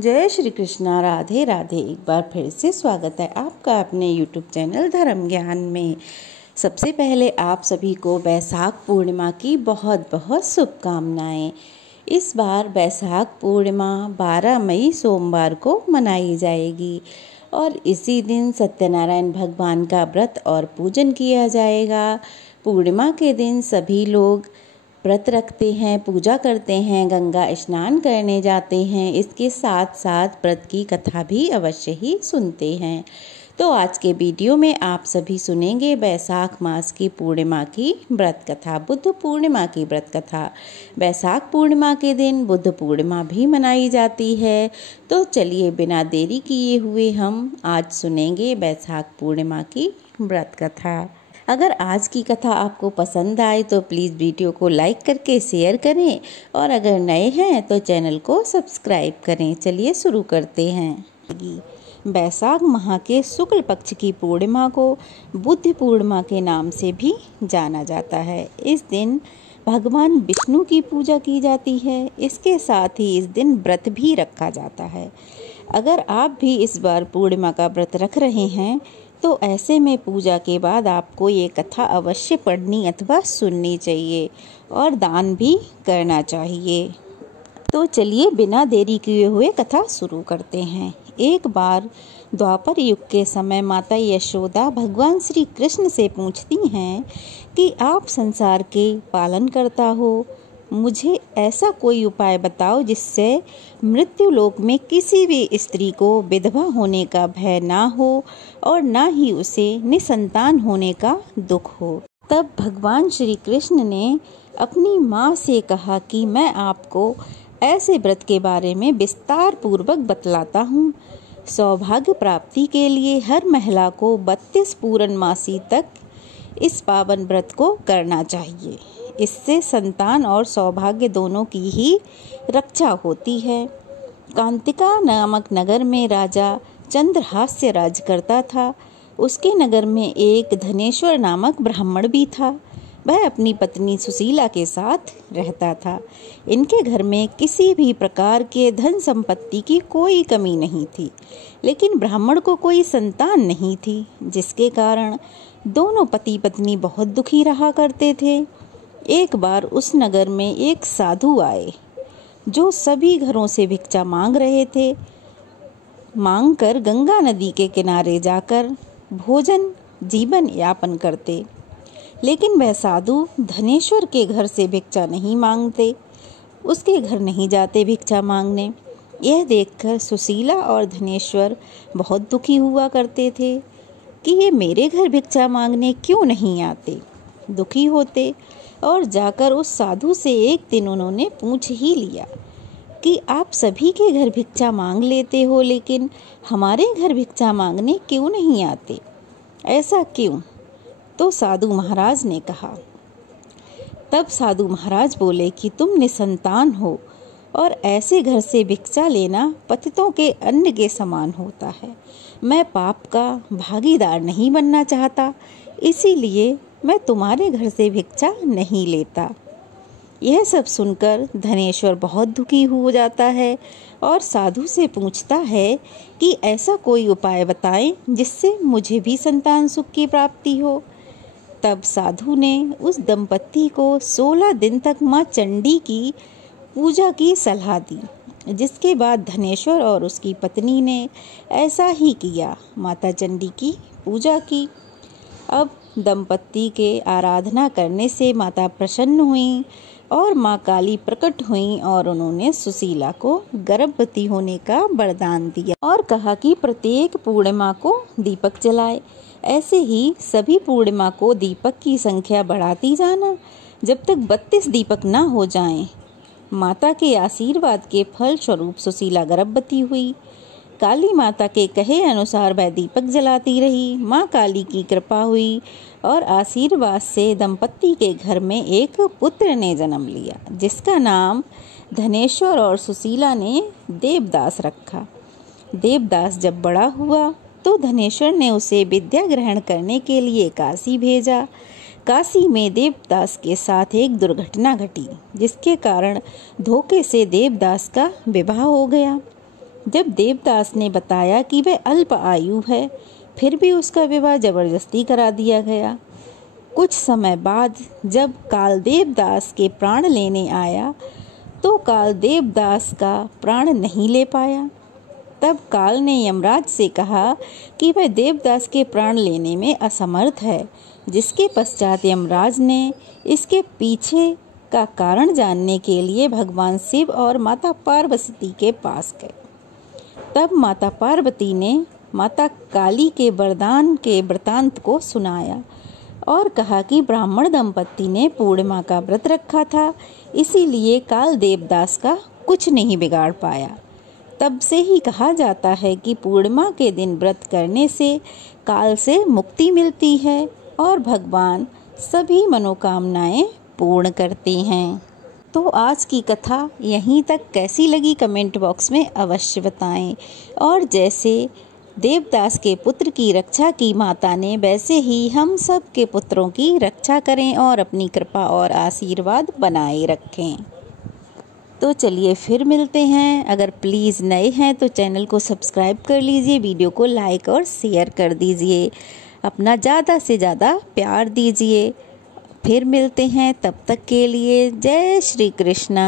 जय श्री कृष्णा। राधे राधे। एक बार फिर से स्वागत है आपका अपने यूट्यूब चैनल धर्म ज्ञान में। सबसे पहले आप सभी को बैसाख पूर्णिमा की बहुत बहुत शुभकामनाएं। इस बार बैसाख पूर्णिमा 12 मई सोमवार को मनाई जाएगी और इसी दिन सत्यनारायण भगवान का व्रत और पूजन किया जाएगा। पूर्णिमा के दिन सभी लोग व्रत रखते हैं, पूजा करते हैं, गंगा स्नान करने जाते हैं। इसके साथ साथ व्रत की कथा भी अवश्य ही सुनते हैं। तो आज के वीडियो में आप सभी सुनेंगे बैसाख मास की पूर्णिमा की व्रत कथा, बुद्ध पूर्णिमा की व्रत कथा। बैसाख पूर्णिमा के दिन बुद्ध पूर्णिमा भी मनाई जाती है। तो चलिए बिना देरी किए हुए हम आज सुनेंगे बैसाख पूर्णिमा की व्रत कथा। अगर आज की कथा आपको पसंद आए तो प्लीज़ वीडियो को लाइक करके शेयर करें और अगर नए हैं तो चैनल को सब्सक्राइब करें। चलिए शुरू करते हैं। बैसाख माह के शुक्ल पक्ष की पूर्णिमा को बुद्ध पूर्णिमा के नाम से भी जाना जाता है। इस दिन भगवान विष्णु की पूजा की जाती है। इसके साथ ही इस दिन व्रत भी रखा जाता है। अगर आप भी इस बार पूर्णिमा का व्रत रख रहे हैं तो ऐसे में पूजा के बाद आपको ये कथा अवश्य पढ़नी अथवा सुननी चाहिए और दान भी करना चाहिए। तो चलिए बिना देरी किए हुए कथा शुरू करते हैं। एक बार द्वापर युग के समय माता यशोदा भगवान श्री कृष्ण से पूछती हैं कि आप संसार के पालन करता हो, मुझे ऐसा कोई उपाय बताओ जिससे मृत्यु लोक में किसी भी स्त्री को विधवा होने का भय ना हो और ना ही उसे निसंतान होने का दुख हो। तब भगवान श्री कृष्ण ने अपनी माँ से कहा कि मैं आपको ऐसे व्रत के बारे में विस्तार पूर्वक बतलाता हूँ। सौभाग्य प्राप्ति के लिए हर महिला को 32 पूर्णमासी तक इस पावन व्रत को करना चाहिए। इससे संतान और सौभाग्य दोनों की ही रक्षा होती है। कांतिका नामक नगर में राजा चंद्रहास्य राज करता था। उसके नगर में एक धनेश्वर नामक ब्राह्मण भी था। वह अपनी पत्नी सुशीला के साथ रहता था। इनके घर में किसी भी प्रकार के धन संपत्ति की कोई कमी नहीं थी, लेकिन ब्राह्मण को कोई संतान नहीं थी, जिसके कारण दोनों पति पत्नी बहुत दुखी रहा करते थे। एक बार उस नगर में एक साधु आए जो सभी घरों से भिक्षा मांग रहे थे। मांग कर गंगा नदी के किनारे जाकर भोजन जीवन यापन करते, लेकिन वह साधु धनेश्वर के घर से भिक्षा नहीं मांगते, उसके घर नहीं जाते भिक्षा मांगने। यह देखकर सुशीला और धनेश्वर बहुत दुखी हुआ करते थे कि ये मेरे घर भिक्षा मांगने क्यों नहीं आते। दुखी होते और जाकर उस साधु से एक दिन उन्होंने पूछ ही लिया कि आप सभी के घर भिक्षा मांग लेते हो, लेकिन हमारे घर भिक्षा मांगने क्यों नहीं आते, ऐसा क्यों? तो साधु महाराज ने कहा। तब साधु महाराज बोले कि तुम निसंतान हो और ऐसे घर से भिक्षा लेना पतितों के अन्न के समान होता है। मैं पाप का भागीदार नहीं बनना चाहता, इसीलिए मैं तुम्हारे घर से भिक्षा नहीं लेता। यह सब सुनकर धनेश्वर बहुत दुखी हो जाता है और साधु से पूछता है कि ऐसा कोई उपाय बताएं जिससे मुझे भी संतान सुख की प्राप्ति हो। तब साधु ने उस दंपत्ति को 16 दिन तक माँ चंडी की पूजा की सलाह दी, जिसके बाद धनेश्वर और उसकी पत्नी ने ऐसा ही किया, माता चंडी की पूजा की। अब दंपत्ति के आराधना करने से माता प्रसन्न हुई और माँ काली प्रकट हुई और उन्होंने सुशीला को गर्भवती होने का वरदान दिया और कहा कि प्रत्येक पूर्णिमा को दीपक जलाए। ऐसे ही सभी पूर्णिमा को दीपक की संख्या बढ़ाती जाना जब तक 32 दीपक न हो जाएं। माता के आशीर्वाद के फल स्वरूप सुशीला गर्भवती हुई। काली माता के कहे अनुसार वह दीपक जलाती रही। माँ काली की कृपा हुई और आशीर्वाद से दंपत्ति के घर में एक पुत्र ने जन्म लिया, जिसका नाम धनेश्वर और सुशीला ने देवदास रखा। देवदास जब बड़ा हुआ तो धनेश्वर ने उसे विद्या ग्रहण करने के लिए काशी भेजा। काशी में देवदास के साथ एक दुर्घटना घटी, जिसके कारण धोखे से देवदास का विवाह हो गया। जब देवदास ने बताया कि वह अल्प आयु है, फिर भी उसका विवाह जबरदस्ती करा दिया गया। कुछ समय बाद जब काल देवदास के प्राण लेने आया तो काल देवदास का प्राण नहीं ले पाया। तब काल ने यमराज से कहा कि वह देवदास के प्राण लेने में असमर्थ है, जिसके पश्चात यमराज ने इसके पीछे का कारण जानने के लिए भगवान शिव और माता पार्वती के पास गए। तब माता पार्वती ने माता काली के वरदान के वृतांत को सुनाया और कहा कि ब्राह्मण दंपति ने पूर्णिमा का व्रत रखा था, इसीलिए काल देवदास का कुछ नहीं बिगाड़ पाया। तब से ही कहा जाता है कि पूर्णिमा के दिन व्रत करने से काल से मुक्ति मिलती है और भगवान सभी मनोकामनाएं पूर्ण करते हैं। तो आज की कथा यहीं तक कैसी लगी कमेंट बॉक्स में अवश्य बताएं। और जैसे देवदास के पुत्र की रक्षा की माता ने, वैसे ही हम सब के पुत्रों की रक्षा करें और अपनी कृपा और आशीर्वाद बनाए रखें। तो चलिए फिर मिलते हैं। अगर प्लीज़ नए हैं तो चैनल को सब्सक्राइब कर लीजिए, वीडियो को लाइक और शेयर कर दीजिए, अपना ज़्यादा से ज़्यादा प्यार दीजिए। फिर मिलते हैं, तब तक के लिए जय श्री कृष्णा।